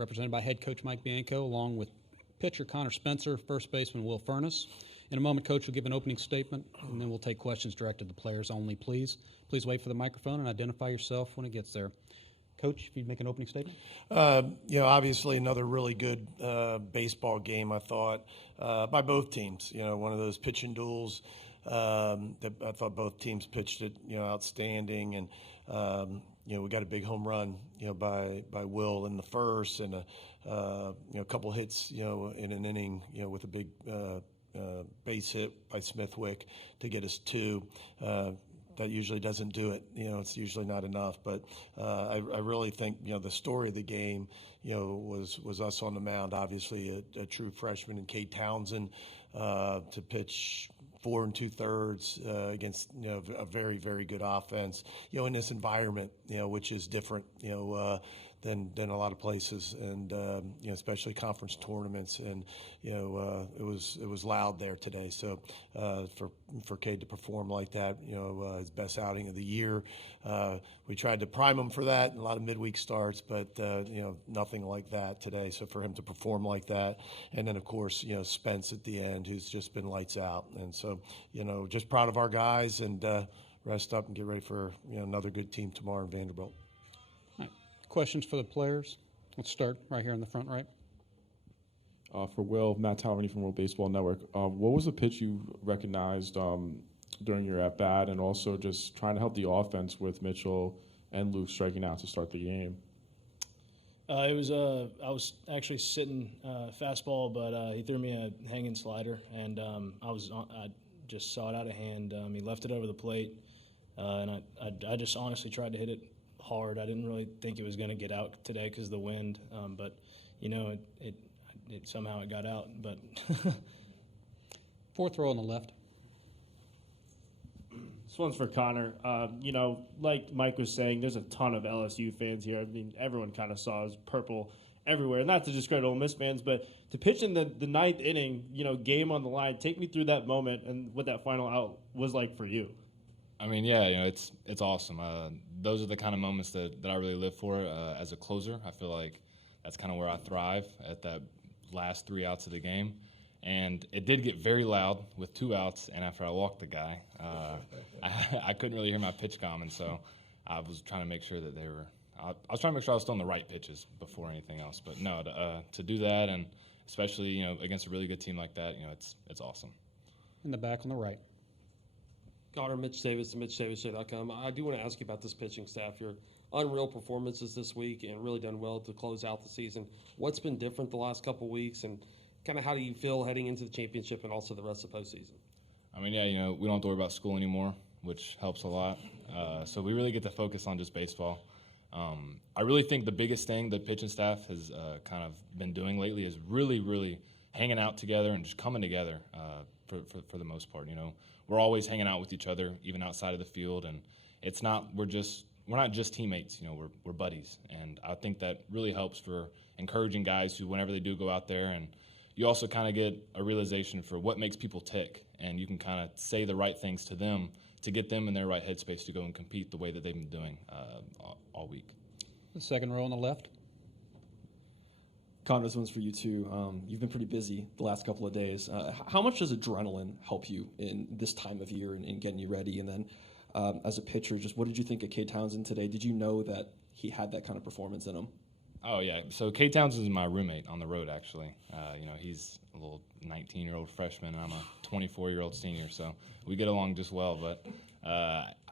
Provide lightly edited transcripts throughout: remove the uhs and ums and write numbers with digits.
represented by head coach Mike Bianco, along with pitcher Connor Spencer, first baseman Will Furniss. In a moment, Coach will give an opening statement, and then we'll take questions directed to players only, please. Please wait for the microphone and identify yourself when it gets there. Coach, if you'd make an opening statement. Obviously another really good baseball game, I thought, by both teams. One of those pitching duels that I thought both teams pitched it, outstanding. And, we got a big home run, by Will in the first, and a couple hits, in an inning, with a big base hit by Smithwick to get us two. That usually doesn't do it. It's usually not enough. But I really think, the story of the game, was us on the mound. Obviously, a true freshman in Cade Townsend to pitch 4 2/3 against a very, very good offense. In this environment, which is different, than a lot of places, and especially conference tournaments. And it was loud there today. So for Cade to perform like that, his best outing of the year. We tried to prime him for that, and a lot of midweek starts, but nothing like that today. So for him to perform like that, and then of course Spence at the end, who's just been lights out. And so just proud of our guys, and rest up and get ready for another good team tomorrow in Vanderbilt. Questions for the players? Let's start right here in the front right. For Will, Matt Taverny from World Baseball Network. What was the pitch you recognized during your at-bat, and also just trying to help the offense with Mitchell and Luke striking out to start the game? I was actually sitting fastball, but he threw me a hanging slider, and I just saw it out of hand. He left it over the plate, and I just honestly tried to hit it hard. I didn't really think it was going to get out today because of the wind, but it somehow it got out. But fourth row on the left. This one's for Connor. Like Mike was saying, there's a ton of LSU fans here. I mean, everyone kind of saw his purple everywhere. Not to discredit Ole Miss fans, but to pitch in the ninth inning, game on the line, take me through that moment and what that final out was like for you. I mean, yeah, it's awesome. Those are the kind of moments that I really live for as a closer. I feel like that's kind of where I thrive, at that last 3 outs of the game. And it did get very loud with 2 outs, and after I walked the guy, I couldn't really hear my pitch comm, and so I was trying to make sure that I was trying to make sure I was still on the right pitches before anything else. But no, to do that, and especially against a really good team like that, it's awesome. In the back on the right. Connor, Mitch Davis, MitchDavisShow.com. I do want to ask you about this pitching staff. Your unreal performances this week and really done well to close out the season. What's been different the last couple of weeks, and kind of how do you feel heading into the championship and also the rest of the postseason? I mean, yeah, we don't have to worry about school anymore, which helps a lot. So we really get to focus on just baseball. I really think the biggest thing the pitching staff has kind of been doing lately is really, really hanging out together and just coming together for the most part. We're always hanging out with each other, even outside of the field, and we're not just teammates. We're buddies, and I think that really helps for encouraging guys who, whenever they do go out there, and you also kind of get a realization for what makes people tick, and you can kind of say the right things to them to get them in their right headspace to go and compete the way that they've been doing all week. The second row on the left. Connor, this one's for you too. You've been pretty busy the last couple of days. How much does adrenaline help you in this time of year and getting you ready? And then as a pitcher, just what did you think of Cade Townsend today? Did you know that he had that kind of performance in him? Oh, yeah. So Cade Townsend is my roommate on the road, actually. He's a little 19-year-old freshman, and I'm a 24-year-old senior, so we get along just well. But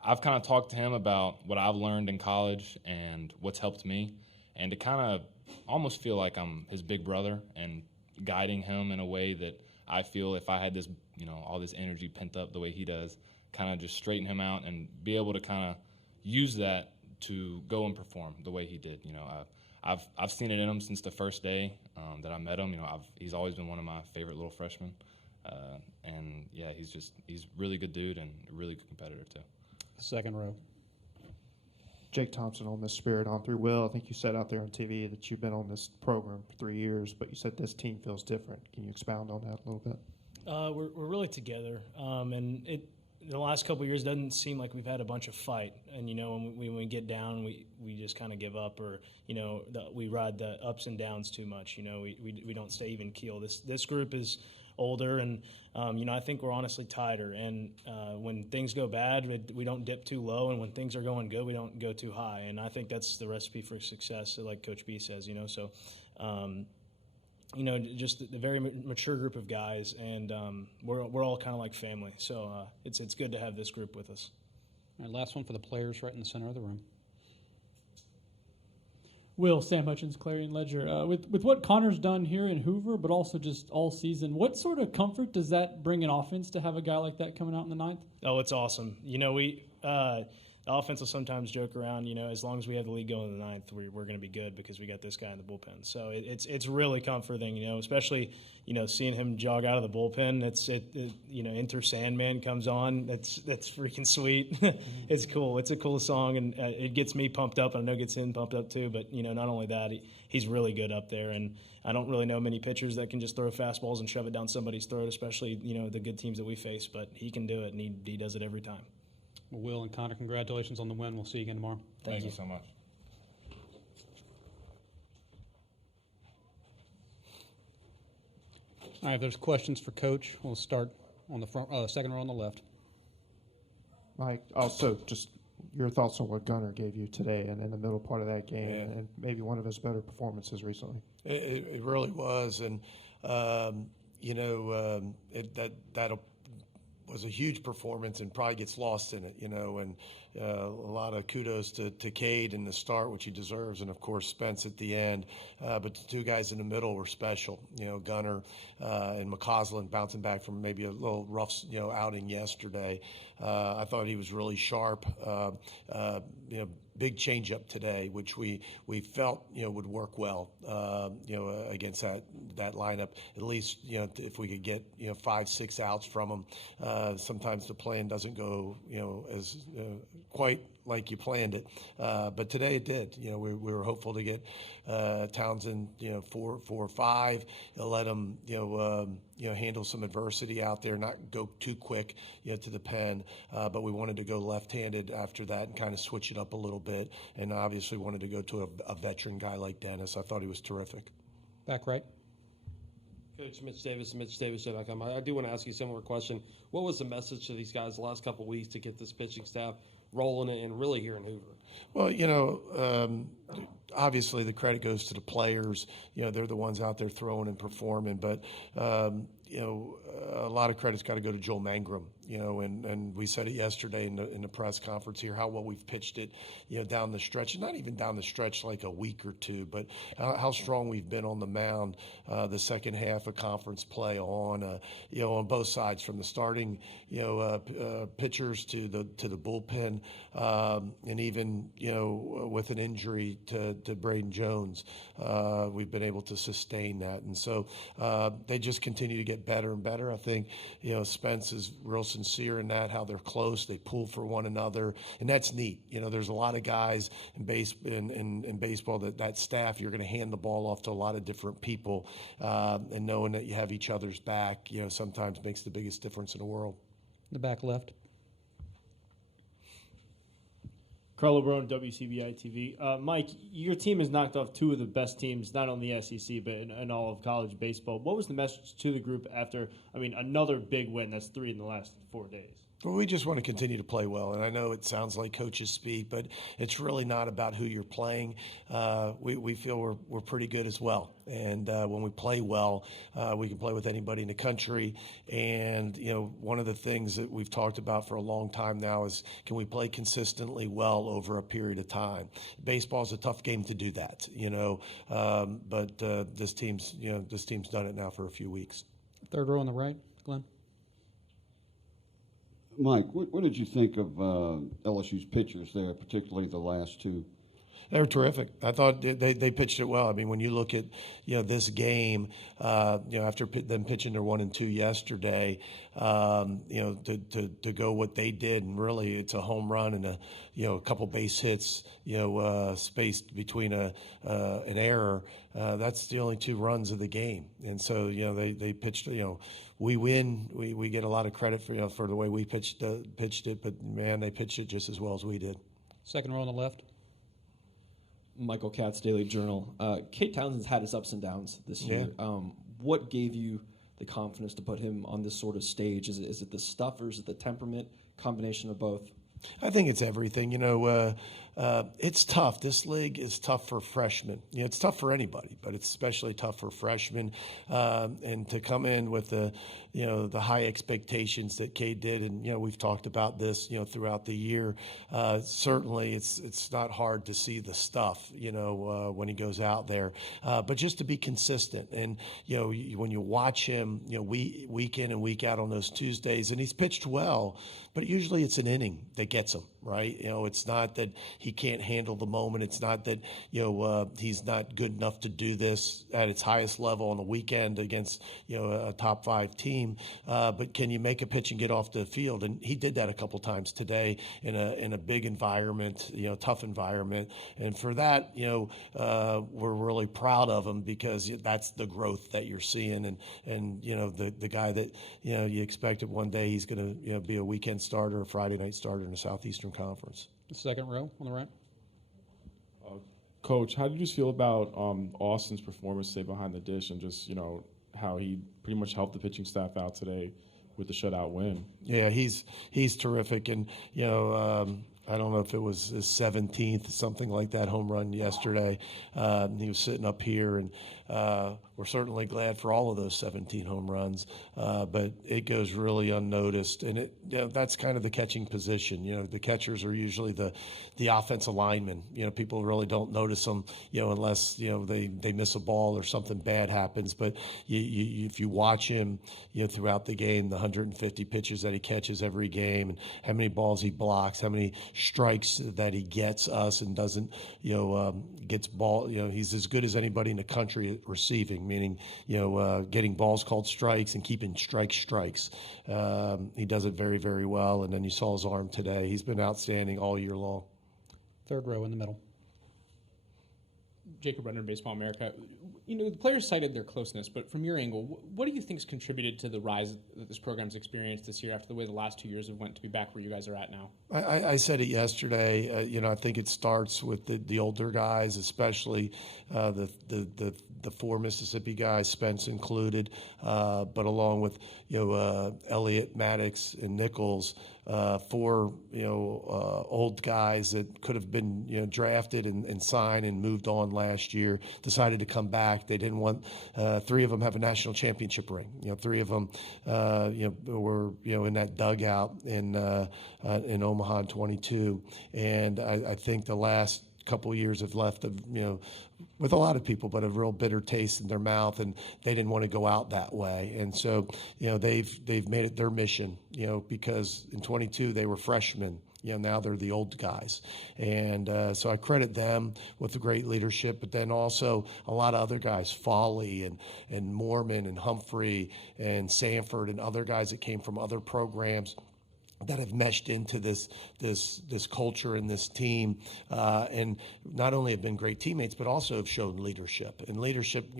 I've kind of talked to him about what I've learned in college and what's helped me, and to kind of almost feel like I'm his big brother and guiding him in a way that I feel if I had this, all this energy pent up the way he does, kind of just straighten him out and be able to kind of use that to go and perform the way he did. I've seen it in him since the first day that I met him. He's always been one of my favorite little freshmen, and yeah, he's a really good dude and a really good competitor too. Second row. Jake Thompson on this Spirit on through. Will, I think you said out there on TV that you've been on this program for 3 years, but you said this team feels different. Can you expound on that a little bit? We're really together, and the last couple of years doesn't seem like we've had a bunch of fight. And, when we get down, we just kind of give up, or, we ride the ups and downs too much. We don't stay even keel. This group is older, and, I think we're honestly tighter. And when things go bad, we don't dip too low. And when things are going good, we don't go too high. And I think that's the recipe for success, like Coach B says, So, just the very mature group of guys, and we're all kind of like family. So it's good to have this group with us. All right, last one for the players right in the center of the room. Will, Sam Hutchins, Clarion Ledger. With what Connor's done here in Hoover, but also just all season, what sort of comfort does that bring an offense to have a guy like that coming out in the ninth? Oh, it's awesome. The offense will sometimes joke around, as long as we have the lead going in the ninth, we're going to be good because we got this guy in the bullpen. So it's really comforting, especially, seeing him jog out of the bullpen. Enter Sandman comes on. That's freaking sweet. It's cool. It's a cool song, and it gets me pumped up. I know it gets him pumped up too, but, not only that, he's really good up there. And I don't really know many pitchers that can just throw fastballs and shove it down somebody's throat, especially, the good teams that we face, but he can do it, and he does it every time. Well, Will and Connor, congratulations on the win. We'll see you again tomorrow. Thank you so much. All right, if there's questions for Coach, we'll start on the front, second row on the left. Mike, also just your thoughts on what Gunnar gave you today and in the middle part of that game, and maybe one of his better performances recently. It really was, and that was a huge performance and probably gets lost in it, and a lot of kudos to Cade in the start, which he deserves, and of course Spence at the end. But the two guys in the middle were special, Gunnar and McCausland bouncing back from maybe a little rough, outing yesterday. I thought he was really sharp. Big changeup today, which we felt would work well against that lineup. At least if we could get 5-6 outs from them. Sometimes the plan doesn't go as quite like you planned it, but today it did. We were hopeful to get Townsend 4 or 5. Let him handle some adversity out there, not go too quick to the pen. But we wanted to go left-handed after that and kind of switch it up a little bit, and obviously wanted to go to a veteran guy like Dennis. I thought he was terrific. Back right. Coach Mitch Davis, MitchDavis.com. I do want to ask you a similar question. What was the message to these guys the last couple of weeks to get this pitching staff rolling and really here in Hoover? Well, obviously the credit goes to the players. They're the ones out there throwing and performing. But, a lot of credit's got to go to Joel Mangrum, and we said it yesterday in the press conference here, how well we've pitched it, down the stretch. Not even down the stretch like a week or two, but how strong we've been on the mound the second half of conference play on both sides, from the starting, pitchers to the bullpen, and even, with an injury to Braden Jones, we've been able to sustain that. And so they just continue to get better and better. I think, Spence is real sincere in that, how they're close, they pull for one another, and that's neat. There's a lot of guys in baseball that staff, you're going to hand the ball off to a lot of different people, and knowing that you have each other's back, sometimes makes the biggest difference in the world. The back left. Carlo Brown, WCBI TV. Mike, your team has knocked off two of the best teams, not only the SEC, but in all of college baseball. What was the message to the group after, another big win? That's 3 in the last 4 days. Well, we just want to continue to play well, and I know it sounds like coaches speak, but it's really not about who you're playing. We feel we're pretty good as well, and when we play well, we can play with anybody in the country. And one of the things that we've talked about for a long time now is, can we play consistently well over a period of time? Baseball is a tough game to do that, but this team's done it now for a few weeks. Third row on the right, Glenn. Mike, what did you think of LSU's pitchers there, particularly the last two? They were terrific. I thought they pitched it well. I mean, when you look at this game, after them pitching their 1 and 2 yesterday, to go what they did, and really it's a home run and a couple base hits, spaced between an error. That's the only 2 runs of the game, and so they pitched. We win. We get a lot of credit for the way we pitched it, but man, they pitched it just as well as we did. Second row on the left. Michael Katz, Daily Journal. Kate Townsend's had his ups and downs this year. What gave you the confidence to put him on this sort of stage? Is it the stuff, or is it the temperament? Combination of both? I think it's everything. It's tough. This league is tough for freshmen. It's tough for anybody, but it's especially tough for freshmen. And to come in with the high expectations that Cade did, and we've talked about this throughout the year. Certainly, it's not hard to see the stuff when he goes out there, but just to be consistent. And when you watch him, week in and week out on those Tuesdays, and he's pitched well, but usually it's an inning that gets him right. It's not that he can't handle the moment. It's not that he's not good enough to do this at its highest level on the weekend against a top 5 team. But can you make a pitch and get off the field? And he did that a couple times today in a big environment, tough environment. And for that, we're really proud of him, because that's the growth that you're seeing. And the guy that you expected one day he's going to be a weekend starter, a Friday night starter in the Southeastern Conference. Second row on the right. Coach, how did you feel about Austin's performance today behind the dish, and just how he pretty much helped the pitching staff out today with the shutout win? Yeah, he's terrific, and I don't know if it was his 17th, something like that, home run yesterday. He was sitting up here, and we're certainly glad for all of those 17 home runs. But it goes really unnoticed, and that's kind of the catching position. The catchers are usually the offensive linemen. People really don't notice them, unless they miss a ball or something bad happens. But if you watch him, throughout the game, the 150 pitches that he catches every game, and how many balls he blocks, how many strikes that he gets us and doesn't, gets ball. He's as good as anybody in the country at receiving, meaning, getting balls called strikes and keeping strikes. He does it very, very well. And then you saw his arm today. He's been outstanding all year long. Third row in the middle. Jacob Renner, Baseball America. The players cited their closeness, but from your angle, what do you think has contributed to the rise that this program's experienced this year after the way the last 2 years have went to be back where you guys are at now? I said it yesterday. I think it starts with the older guys, especially the 4 Mississippi guys, Spence included, but along with Elliott, Maddox, and Nichols, 4 old guys that could have been drafted and signed and moved on last year, decided to come back. They didn't want 3 of them have a national championship ring. 3 of them were in that dugout in Omaha in 22, and I think the last couple of years have left with a lot of people, but a real bitter taste in their mouth, and they didn't want to go out that way. And so, they've made it their mission, because in 22 they were freshmen. Now they're the old guys. And so I credit them with the great leadership, but then also a lot of other guys, Foley and Mormon and Humphrey and Sanford and other guys that came from other programs that have meshed into this culture and this team, and not only have been great teammates, but also have shown leadership. And leadership,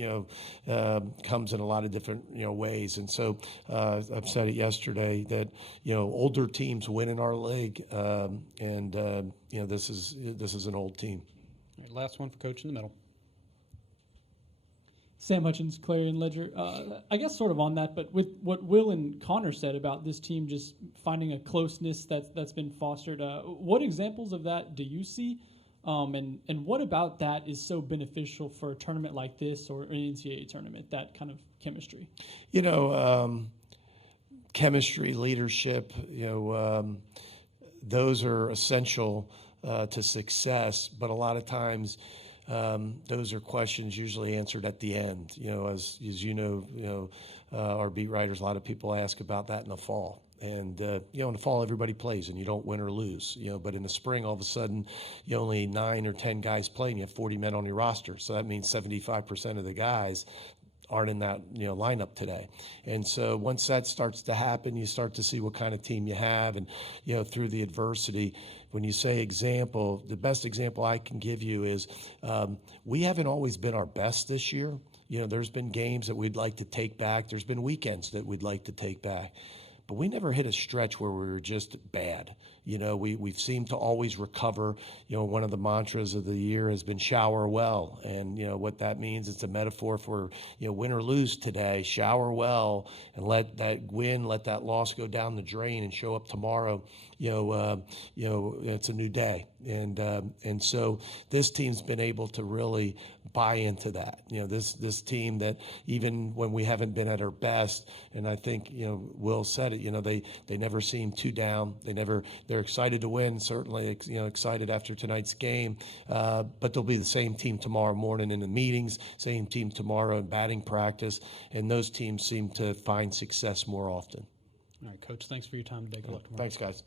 comes in a lot of different ways. And so I've said it yesterday that older teams win in our league, and this is an old team. All right, last one for Coach in the middle. Sam Hutchins, Clarion Ledger. I guess sort of on that, but with what Will and Connor said about this team just finding a closeness that's been fostered, what examples of that do you see? And what about that is so beneficial for a tournament like this or an NCAA tournament, that kind of chemistry? Chemistry, leadership, those are essential to success, but a lot of times those are questions usually answered at the end. As our beat writers, a lot of people ask about that in the fall. And, in the fall, everybody plays and you don't win or lose, but in the spring, all of a sudden, you only 9 or 10 guys play and you have 40 men on your roster. So that means 75% of the guys aren't in that lineup today. And so once that starts to happen, you start to see what kind of team you have. And, through the adversity, when you say example, the best example I can give you is we haven't always been our best this year. There's been games that we'd like to take back. There's been weekends that we'd like to take back. But we never hit a stretch where we were just bad. We've seemed to always recover. One of the mantras of the year has been shower well. And, what that means, it's a metaphor for, win or lose today, shower well and let that loss go down the drain and show up tomorrow. It's a new day. And so this team's been able to really buy into that. This team that even when we haven't been at our best, and I think, Will said it, they never seem too down. They're excited to win, certainly, excited after tonight's game. But they'll be the same team tomorrow morning in the meetings, same team tomorrow in batting practice. And those teams seem to find success more often. All right, Coach, thanks for your time today. Good luck tomorrow. Thanks, guys.